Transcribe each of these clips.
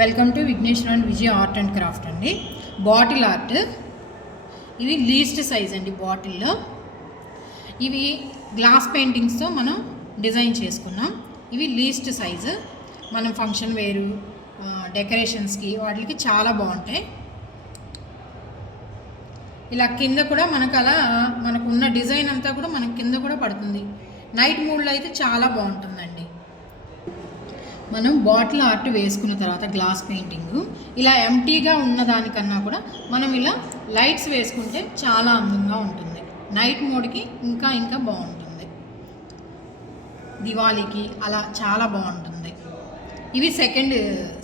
Welcome to Vigneshwar and Vijay art and craft అండి. Bottle art, ఇవి least size అండి. బాటిల్లో ఇవి గ్లాస్ పెయింటింగ్స్తో మనం డిజైన్ చేసుకున్నాం. ఇవి లీస్ట్ సైజు, మనం ఫంక్షన్ వేరు డెకరేషన్స్కి వాటికి చాలా బాగుంటాయి. ఇలా కింద కూడా మనకు అలా మనకు ఉన్న డిజైన్ అంతా కూడా మనకు కింద కూడా పడుతుంది. నైట్ మూడ్లో అయితే చాలా బాగుంటుందండి. మనం బాటిల్ ఆర్ట్ వేసుకున్న తర్వాత గ్లాస్ పెయింటింగ్ ఇలా ఎంటీగా ఉన్నదానికన్నా కూడా మనం ఇలా లైట్స్ వేసుకుంటే చాలా అందంగా ఉంటుంది. నైట్ మోడ్కి ఇంకా బాగుంటుంది. దివాళీకి అలా చాలా బాగుంటుంది. ఇవి సెకండ్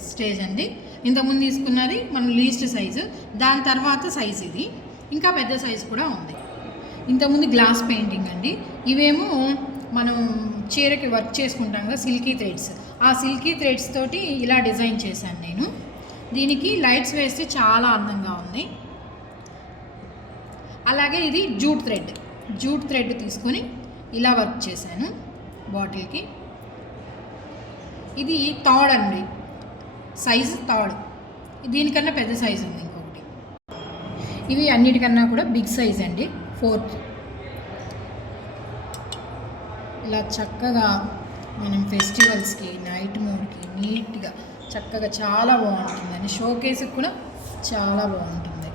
స్టేజ్ అండి. ఇంతకుముందు తీసుకున్నది మనం లీస్ట్ సైజు, దాని తర్వాత సైజు ఇది ఇంకా పెద్ద సైజు కూడా ఉంది. ఇంతకుముందు గ్లాస్ పెయింటింగ్ అండి. ఇవేమో మనం చీరకి వర్క్ చేసుకుంటాం కదా, సిల్కీ థ్రెడ్స్. ఆ సిల్కీ థ్రెడ్స్ తోటి ఇలా డిజైన్ చేశాను నేను. దీనికి లైట్స్ వేస్తే చాలా అందంగా ఉంది. అలాగే ఇది జూట్ థ్రెడ్ తీసుకొని ఇలా వర్క్ చేశాను బాటిల్కి. ఇది థర్డ్ అండి, సైజు థర్డ్. దీనికన్నా పెద్ద సైజు ఉంది ఇంకొకటి. ఇవి అన్నిటికన్నా కూడా బిగ్ సైజ్ అండి, ఫోర్త్. ఇలా చక్కగా మనం ఫెస్టివల్స్కి నైట్ మోడ్కి నీట్గా చక్కగా చాలా బాగుంటుందండి. షోకేస్కి కూడా చాలా బాగుంటుంది.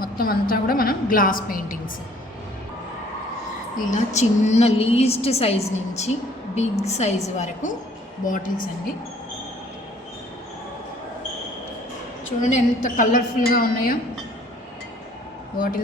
మొత్తం అంతా కూడా మనం గ్లాస్ పెయింటింగ్స్ ఇలా చిన్న లీస్ట్ సైజ్ నుంచి బిగ్ సైజ్ వరకు బాటిల్స్ అండి. చూడండి ఎంత కలర్ఫుల్గా ఉన్నాయో బాటిల్స్.